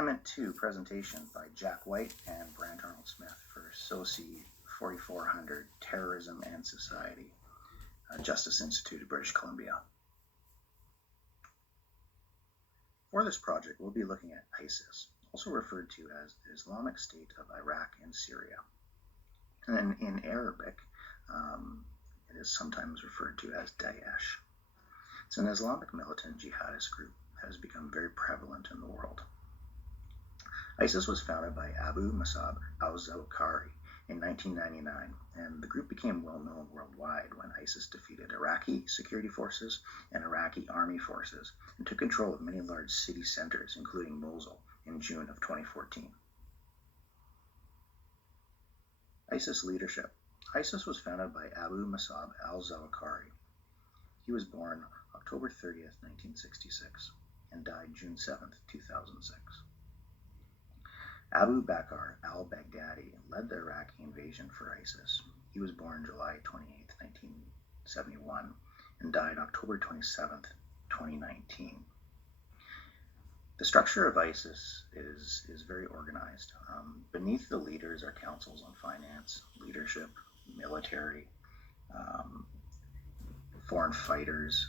Assignment 2 presentation by Jack White and Brant Arnold Smith for SOCI 4400 Terrorism and Society, Justice Institute of British Columbia. For this project, we'll be looking at ISIS, also referred to as the Islamic State of Iraq and Syria. And in Arabic, it is sometimes referred to as Daesh. It's an Islamic militant jihadist group that has become very prevalent in the world. ISIS was founded by Abu Musab al-Zawahiri in 1999, and the group became well known worldwide when ISIS defeated Iraqi security forces and Iraqi army forces and took control of many large city centers, including Mosul, in June of 2014. ISIS leadership. ISIS was founded by Abu Musab al-Zawahiri. He was born October 30th, 1966, and died June 7th, 2006. Abu Bakr al-Baghdadi led the Iraqi invasion for ISIS. He was born July 28, 1971, and died October 27, 2019. The structure of ISIS is very organized. Beneath the leaders are councils on finance, leadership, military, foreign fighters,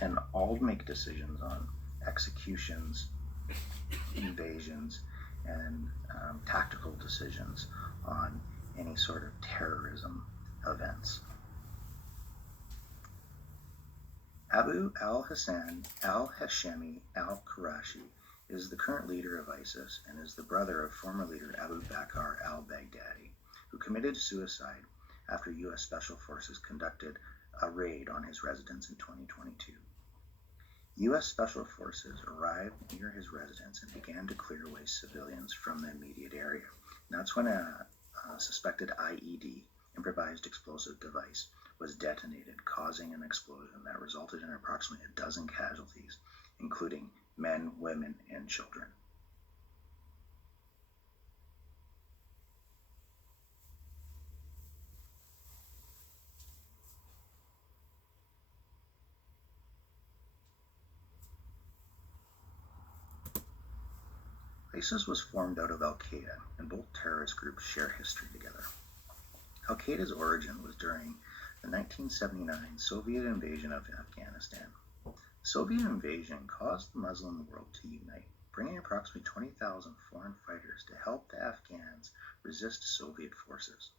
and all make decisions on executions, invasions, and tactical decisions on any sort of terrorism events. Abu al-Hassan al-Hashemi al-Qurashi is the current leader of ISIS and is the brother of former leader Abu Bakr al-Baghdadi, who committed suicide after U.S. Special Forces conducted a raid on his residence in 2022. U.S. Special Forces arrived near his residence and began to clear away civilians from the immediate area. And that's when a suspected IED, improvised explosive device, was detonated, causing an explosion that resulted in approximately a dozen casualties, including men, women, and children. ISIS was formed out of Al-Qaeda, and both terrorist groups share history together. Al-Qaeda's origin was during the 1979 Soviet invasion of Afghanistan. The Soviet invasion caused the Muslim world to unite, bringing approximately 20,000 foreign fighters to help the Afghans resist Soviet forces.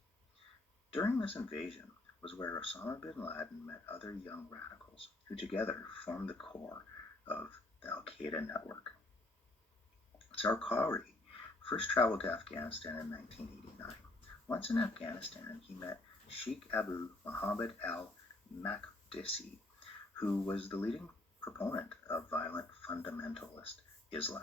During this invasion was where Osama bin Laden met other young radicals, who together formed the core of the Al-Qaeda network. Zarqawi first traveled to Afghanistan in 1989. Once in Afghanistan, he met Sheikh Abu Muhammad al-Maqdisi, who was the leading proponent of violent fundamentalist Islam.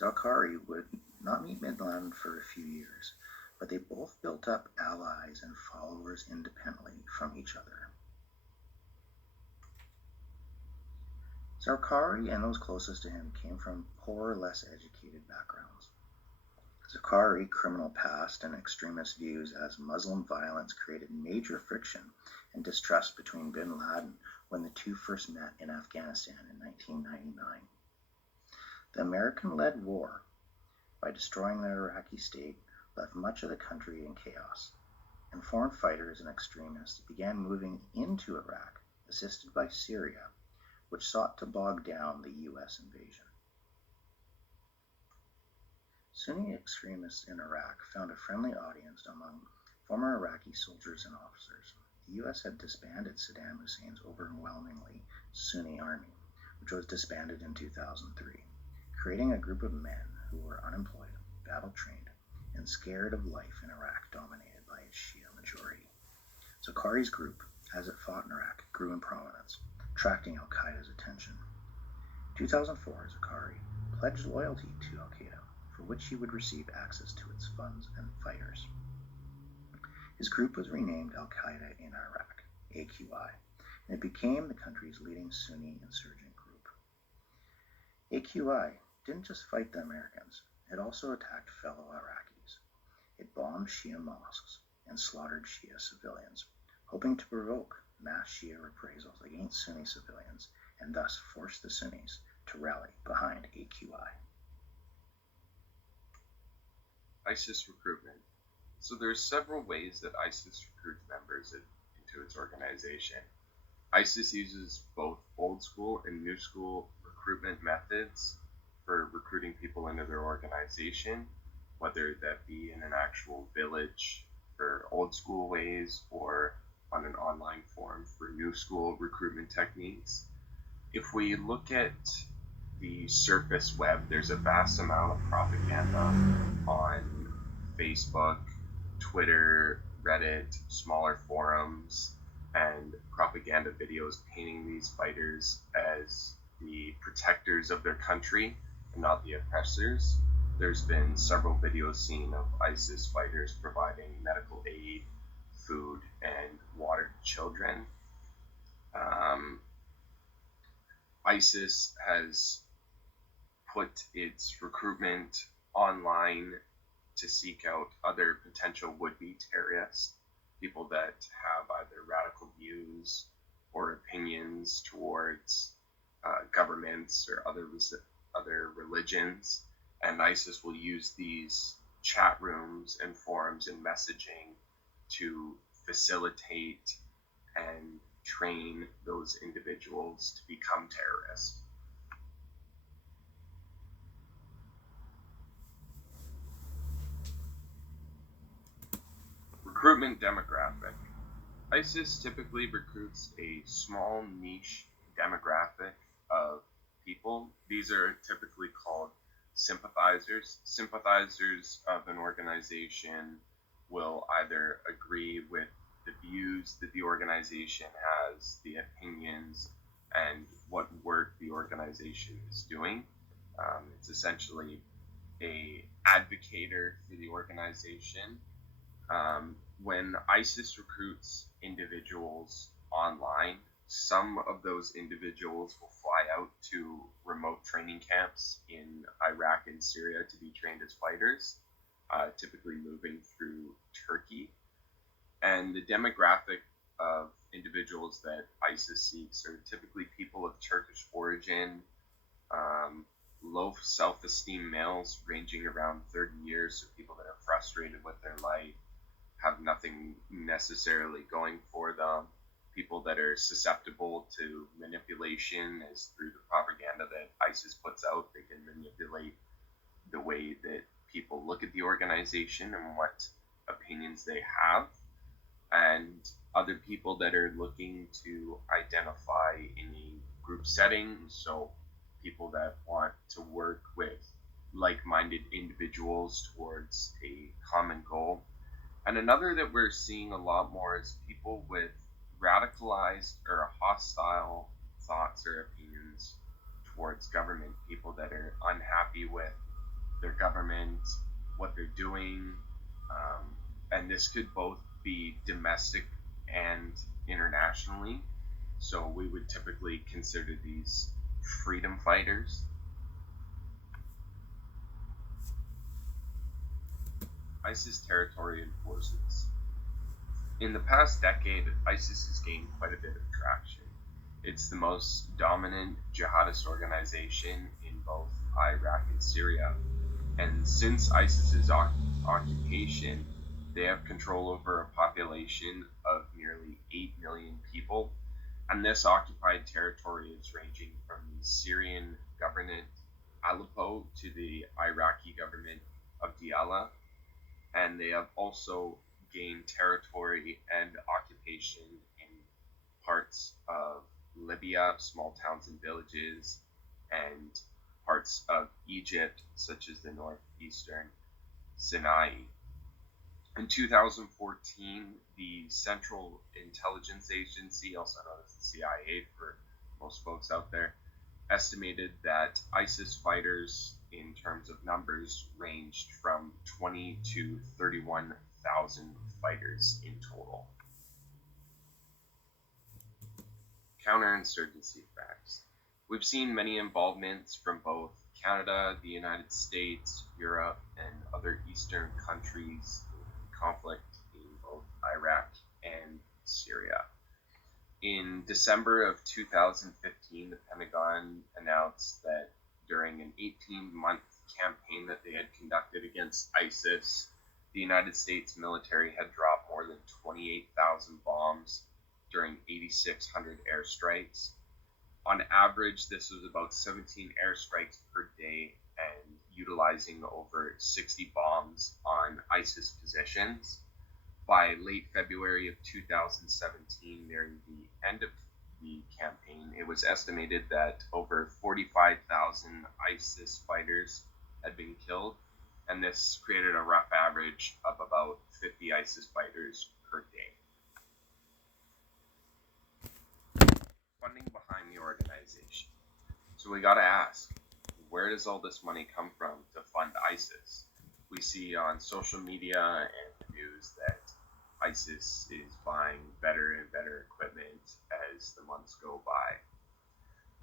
Zarqawi would not meet bin Laden for a few years, but they both built up allies and followers independently from each other. Zarqawi and those closest to him came from poor, less educated backgrounds. Zarqawi's criminal past and extremist views as Muslim violence created major friction and distrust between bin Laden when the two first met in Afghanistan in 1999. The American-led war, by destroying the Iraqi state, left much of the country in chaos, and foreign fighters and extremists began moving into Iraq, assisted by Syria, which sought to bog down the U.S. invasion. Sunni extremists in Iraq found a friendly audience among former Iraqi soldiers and officers. The U.S. had disbanded Saddam Hussein's overwhelmingly Sunni army, which was disbanded in 2003, creating a group of men who were unemployed, battle-trained, and scared of life in Iraq dominated by its Shia majority. Zarqawi's group, as it fought in Iraq, grew in prominence, attracting Al-Qaeda's attention. In 2004, Zarqawi pledged loyalty to Al-Qaeda, for which he would receive access to its funds and fighters. His group was renamed Al-Qaeda in Iraq, AQI, and it became the country's leading Sunni insurgent group. AQI didn't just fight the Americans, it also attacked fellow Iraqis. It bombed Shia mosques and slaughtered Shia civilians, hoping to provoke mass Shia reprisals against Sunni civilians and thus force the Sunnis to rally behind AQI. ISIS recruitment. So there's several ways that ISIS recruits members into its organization. ISIS uses both old school and new school recruitment methods for recruiting people into their organization, whether that be in an actual village for old school ways or on an online forum for new school recruitment techniques. If we look at the surface web, there's a vast amount of propaganda on Facebook, Twitter, Reddit, smaller forums, and propaganda videos painting these fighters as the protectors of their country and not the oppressors. There's been several videos seen of ISIS fighters providing medical aid, food, and water to children. ISIS has put its recruitment online to seek out other potential would-be terrorists, people that have either radical views or opinions towards governments or other religions, and ISIS will use these chat rooms and forums and messaging to facilitate and train those individuals to become terrorists. Recruitment demographic. ISIS typically recruits a small niche demographic of people. These are typically called sympathizers. Sympathizers of an organization will either agree with the views that the organization has, the opinions, and what work the organization is doing. It's essentially a advocator for the organization. When ISIS recruits individuals online, some of those individuals will fly out to remote training camps in Iraq and Syria to be trained as fighters, typically moving through Turkey. And the demographic of individuals that ISIS seeks are typically people of Turkish origin, low self-esteem males ranging around 30 years, so people that are frustrated with their life, have nothing necessarily going for them, people that are susceptible to manipulation is through the propaganda that ISIS puts out. They can manipulate the way that people look at the organization and what opinions they have, and other people that are looking to identify in a group setting, so people that want to work with like-minded individuals towards a common goal. And another that we're seeing a lot more is people with radicalized or hostile thoughts or opinions towards government, people that are unhappy with their government, what they're doing. And this could both be domestic and internationally. So we would typically consider these freedom fighters. ISIS territory and forces. In the past decade, ISIS has gained quite a bit of traction. It's the most dominant jihadist organization in both Iraq and Syria. And since ISIS's occupation, they have control over a population of nearly 8 million people. And this occupied territory is ranging from the Syrian government Aleppo to the Iraqi government of Diyala. And they have also gained territory and occupation in parts of Libya, small towns and villages, and parts of Egypt, such as the northeastern Sinai. In 2014, the Central Intelligence Agency, also known as the CIA for most folks out there, estimated that ISIS fighters, in terms of numbers, ranged from 20 to 31,000 fighters in total. Counterinsurgency facts. We've seen many involvements from both Canada, the United States, Europe, and other Eastern countries in conflict in both Iraq and Syria. In December of 2015, the Pentagon announced that during an 18-month campaign that they had conducted against ISIS, the United States military had dropped more than 28,000 bombs during 8,600 airstrikes. On average, this was about 17 airstrikes per day and utilizing over 60 bombs on ISIS positions. By late February of 2017, nearing the end of the campaign, it was estimated that over 45,000 ISIS fighters had been killed, and this created a rough average of about 50 ISIS fighters per day. Funding behind the organization. So we gotta ask, where does all this money come from to fund ISIS? We see on social media and the news that ISIS is buying better and better equipment as the months go by.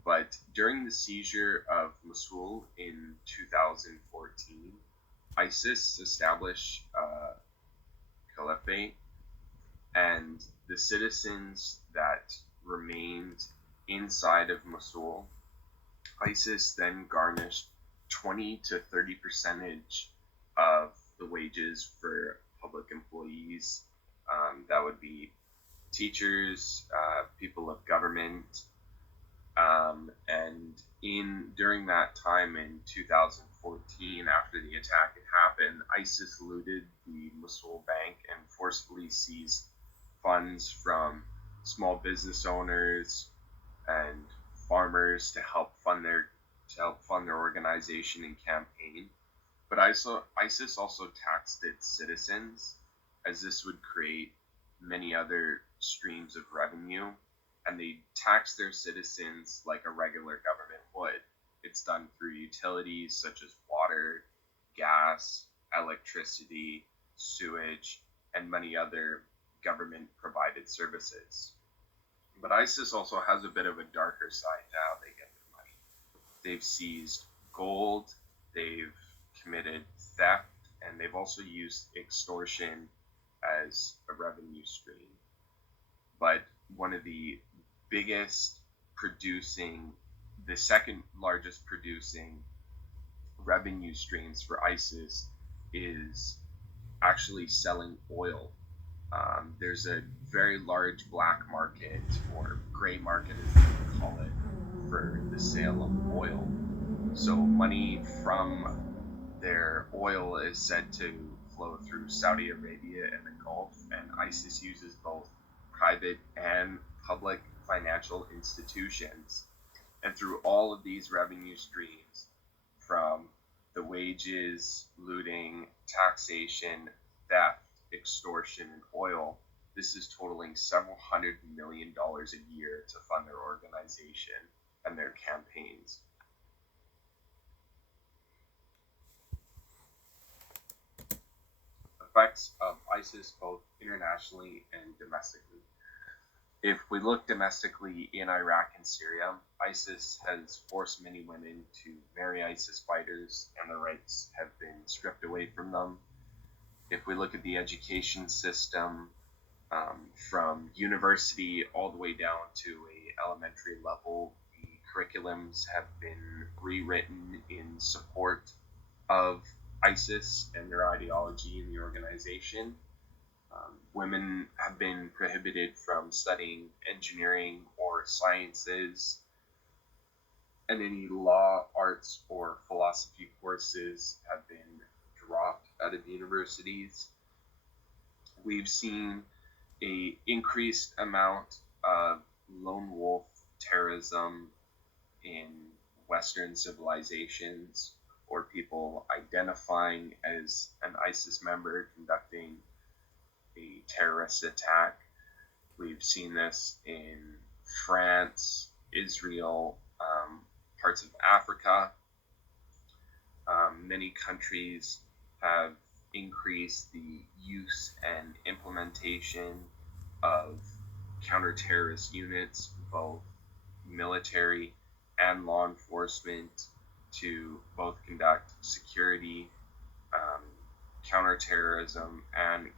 But during the seizure of Mosul in 2014, ISIS established a caliphate, and the citizens that remained inside of Mosul, ISIS then garnished 20 to 30% of the wages for public employees. That would be teachers, people of government, and during that time in 2014, after the attack had happened, ISIS looted the Mosul bank and forcefully seized funds from small business owners and farmers to help fund their organization and campaign. But ISIS also taxed its citizens, as this would create many other streams of revenue, and they tax their citizens like a regular government would. It's done through utilities such as water, gas, electricity, sewage, and many other government-provided services. But ISIS also has a bit of a darker side to how they get their money. They've seized gold, they've committed theft, and they've also used extortion as a revenue stream. But one of the second largest producing revenue streams for ISIS is actually selling oil. There's a very large black market, or gray market as they would call it, for the sale of oil. So money from their oil is said to flow through Saudi Arabia and the Gulf, and ISIS uses both private and public financial institutions. And through all of these revenue streams, from the wages, looting, taxation, theft, extortion, and oil, this is totaling several $100 million a year to fund their organization and their campaigns. Effects of ISIS both internationally and domestically. If we look domestically in Iraq and Syria, ISIS has forced many women to marry ISIS fighters, and their rights have been stripped away from them. If we look at the education system, from university all the way down to a elementary level, the curriculums have been rewritten in support of ISIS and their ideology in the organization. Women have been prohibited from studying engineering or sciences, and any law, arts, or philosophy courses have been dropped out of universities. We've seen an increased amount of lone wolf terrorism in Western civilizations, or people identifying as an ISIS member conducting a terrorist attack. We've seen this in France, Israel, parts of Africa. Many countries have increased the use and implementation of counter-terrorist units, both military and law enforcement, to both conduct security, counterterrorism, and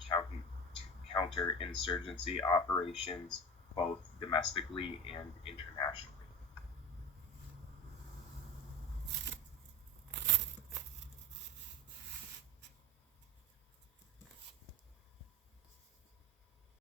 counterinsurgency operations, both domestically and internationally.